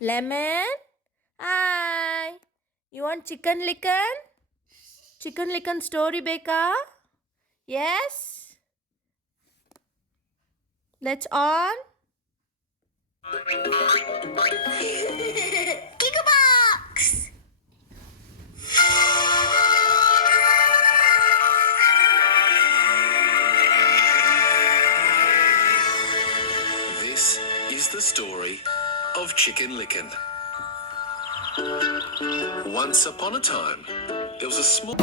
Lemon? Hi. You want chicken licken? Chicken licken story, Becca? Yes? Let's on. Giga box! This is the story of Chicken Licken. Once upon a time, there was a small...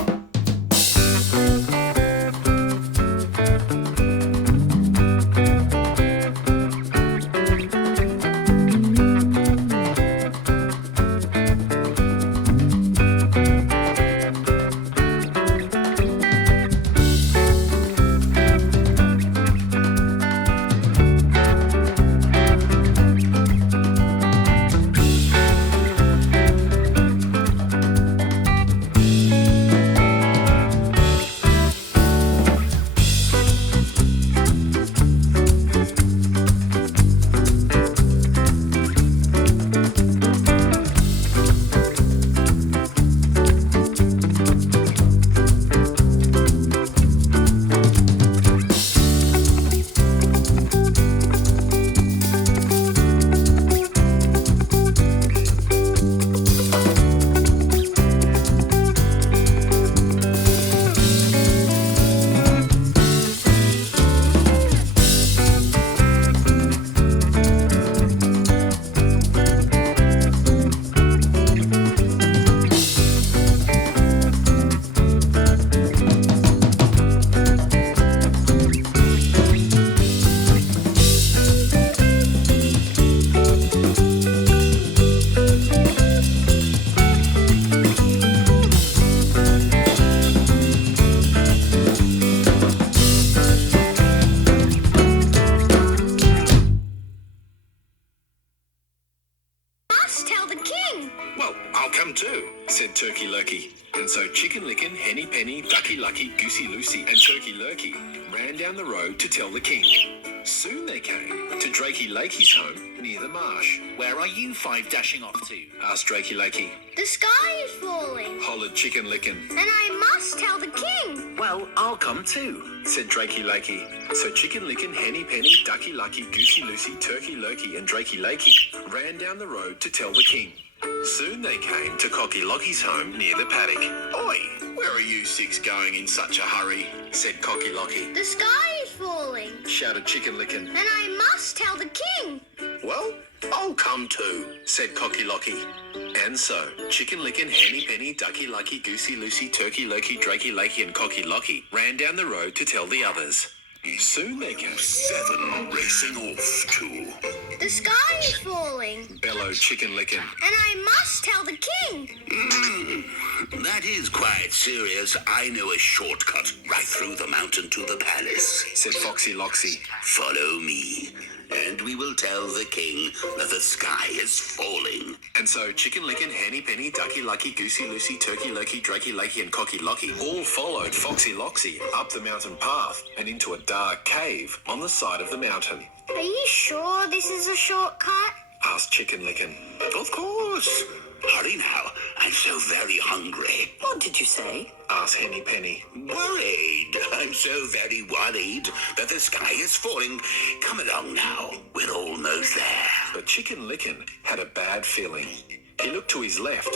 Must tell the king! Well, I'll come too, said Turkey Lurkey. And so Chicken Licken, Henny Penny, Ducky Lucky, Goosey Lucy and Turkey Lurkey ran down the road to tell the king. Soon they came to Drakey Lakey's home near the marsh. Where are you five dashing off to? Asked Drakey Lakey. The sky is falling, Hollered Chicken Licken. and I must tell the king! Well, I'll come too. Said Drakey Lakey. So Chicken Licken, Henny Penny, Ducky Lucky, Goosey Lucy, Turkey Lurkey and Drakey Lakey ran down the road to tell the king. Soon they came to Cocky Locky's home near the paddock. Oi, where are you six going in such a hurry? Said Cocky Locky. The sky is falling, Shouted Chicken Licken. and I must tell the king! Well, I'll come too, said Cocky Locky. And so, Chicken Licken, Henny Penny, Ducky Lucky, Goosey Lucy, Turkey Lurkey, Drakey Lakey and Cocky Locky ran down the road to tell the others. Soon they came. Seven racing off to. The sky is falling, Bellowed Chicken Licken. and I must tell the king! That is quite serious. I know a shortcut right through the mountain to the palace. Said Foxy Loxy. Follow me, and we will tell the king that the sky is falling. And so Chicken Licken, Henny Penny, Ducky Lucky, Goosey Lucy, Turkey Lurkey, Drakey Lakey and Cocky Locky all followed Foxy Loxy up the mountain path and into a dark cave on the side of the mountain. Are you sure this is a shortcut? Asked Chicken Licken. Of course. Hurry now. I'm so very hungry. What did you say? Asked Henny Penny. Worried. I'm so very worried that the sky is falling. Come along now. We're almost there. But Chicken Licken had a bad feeling. He looked to his left,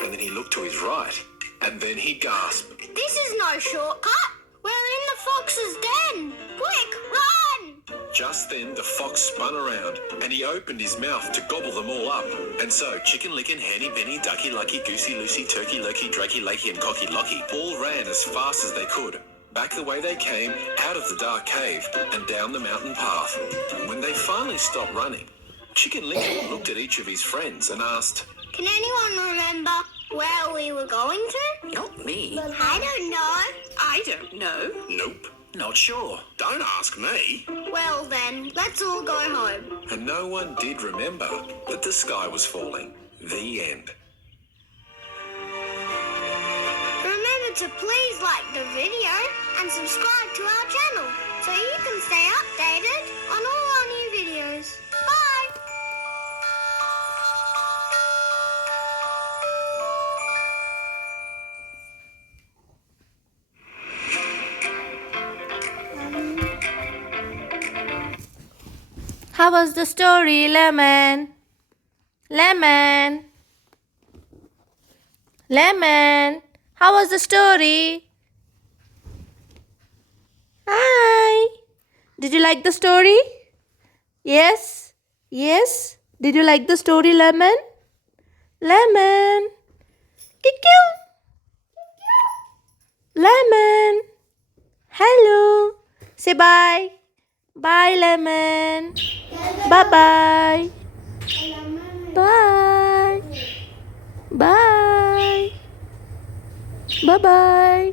and then he looked to his right, and then he gasped. This is no shortcut! We're in the fox's den! Quick, run! Just then the fox spun around, and he opened his mouth to gobble them all up. And so Chicken Licken, Henny Penny, Ducky Lucky, Goosey Lucy, Turkey Lurkey, Drakey Lakey and Cocky Locky all ran as fast as they could, back the way they came, out of the dark cave, and down the mountain path. When they finally stopped running, Chicken Licken looked at each of his friends and asked, Can anyone remember where we were going to? Not me. I don't know. I don't know. Nope. Not sure. Don't ask me. Well then, let's all go home. And no one did remember that the sky was falling. The end. Remember to please like the video and subscribe to our channel so you can stay updated on all our new videos. Bye! How was the story, Lemon? Lemon. Lemon. How was the story? Hi. Did you like the story? Yes. Yes. Did you like the story, Lemon? Lemon. Kikiu. Lemon. Hello. Say bye. Bye, Lemon. Bye-bye. Bye. Bye. Bye-bye.